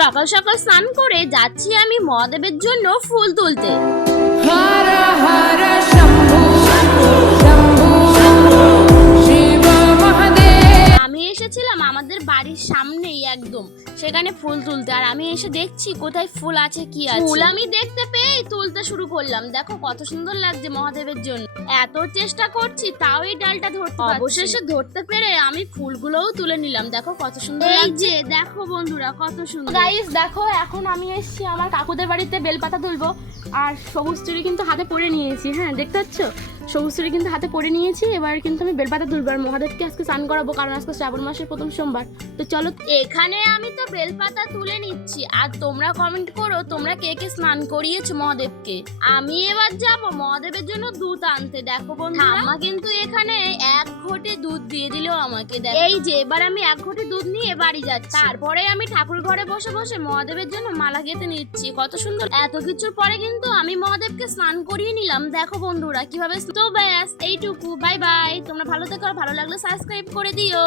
সকাল সকাল স্নান করে যাচ্ছি আমি মহাদেবের জন্য ফুল তুলতে। হর হর শম্ভু শম্ভু শিব মহাদেব। আমি এসেছিলাম আমাদের বাড়ির সামনেই একদম সেখানে ফুল তুলতে, আর আমি এসে দেখছি কোথায় ফুল আছে কি আছে। ফুল আমি দেখতে পেয়ে তুলতে শুরু করলাম। দেখো কত সুন্দর লাগছে মহাদেবের জন্য। এত চেষ্টা করছি তাও এই ডালটা ধরতে পারছি না। অবশেষে ধরতে পেরে আমি ফুলগুলোও তুলে নিলাম। দেখো কত সুন্দর লাগছে। এই যে দেখো বন্ধুরা কত সুন্দর। গাইস দেখো এখন আমি এসেছি আমার কাকুদের বাড়িতে বেলপাতা তুলবো, আর সবুজ চুড়ি কিন্তু হাতে পরে নিয়েছি। হ্যাঁ দেখতে পাচ্ছ, সবুজ চুড়ি কিন্তু হাতে পরে নিয়েছি। এবার কিন্তু আমি বেলপাতা তুলবো আর মহাদেবকে আজকে স্নান করাবো, কারণ আজকে শ্রাবণ মাসের প্রথম সোমবার। তো চলো, এখানে আমি তো বেলপাতা তুলে নিচ্ছি, আর তোমরা কমেন্ট করো তোমরা কে কে স্নান করিয়েছো মহাদেবকে। আমি এবার যাব মহাদেবের জন্য দুধ আনতে। দেখো বন্ধুরা ঠাম্মা কিন্তু এখানে 1 ঘটি দুধ দিয়ে দিল আমাকে। দেখো এই যে এবার আমি 1 ঘটি দুধ নিয়ে বাড়ি যাচ্ছি। তারপরে আমি ঠাকুর ঘরে বসে বসে মহাদেবের জন্য মালা গেঁথে নিচ্ছি। কত সুন্দর। এত কিছুর পরে কিন্তু আমি মহাদেবকে স্নান করিয়ে নিলাম। দেখো বন্ধুরা কিভাবে। তো ব্যাস এইটুকু, বাই বাই। তোমরা ভালো থেকো, আর ভালো লাগলে সাবস্ক্রাইব করে দিও।